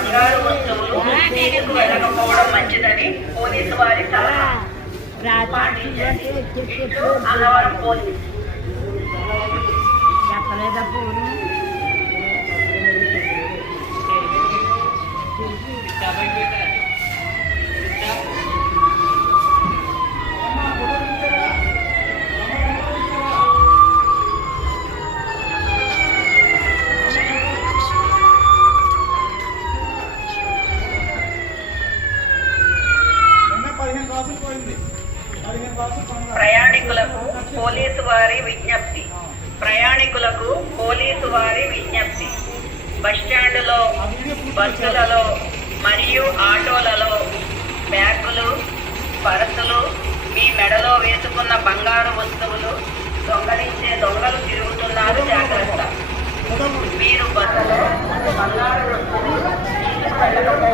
బంగారు వస్తువులు తీసుకు వెళ్ళకపోవడం మంచిదని పోలీసు వారి సలహా. పాటించండి. ఇట్లు అన్నవరం పోలీసు. ప్రయాణికులకు పోలీసు వారి విజ్ఞప్తి. ప్రయాణికులకు పోలీసు వారి విజ్ఞప్తి. బస్టాండులో, బస్సులలో మరియు ఆటోలలో బ్యాగులు, పర్సులు, మీ మెడలో వేసుకున్న బంగారు వస్తువులు దొంగలించే దొంగలు తిరుగుతున్నారు, జాగ్రత్త. మీరు బస్సులో బంగారు వస్తువులు తీసుకెళ్ళకపోవడం